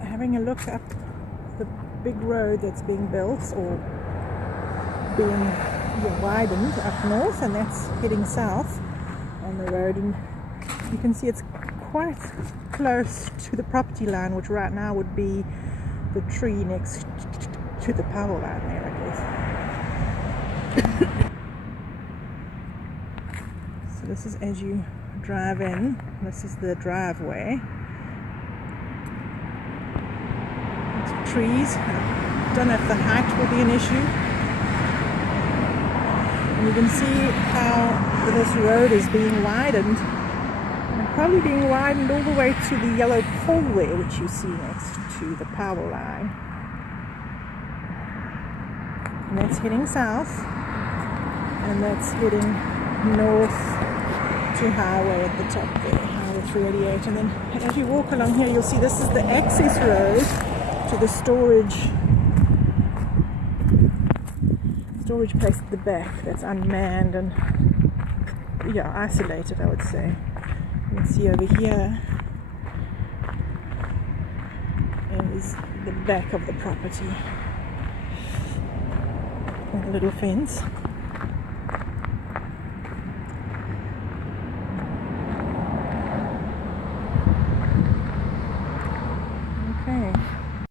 having a look up the big road that's being built or being widened up north, and that's heading south on the road, and you can see it's quite close to the property line, which right now would be the tree next to the power line there, I guess. So this is as you drive in. This is the driveway. It's trees. I don't know if the height will be an issue. And you can see how this road is being widened. And probably being widened all the way to the yellow pole there, which you see next to the power line. And that's heading south. And that's heading north to highway at the top there, highway 388. And then as you walk along here, you'll see this is the access road to the storage place at the back that's unmanned and isolated, I would say. You can see over here is the back of the property and a little fence.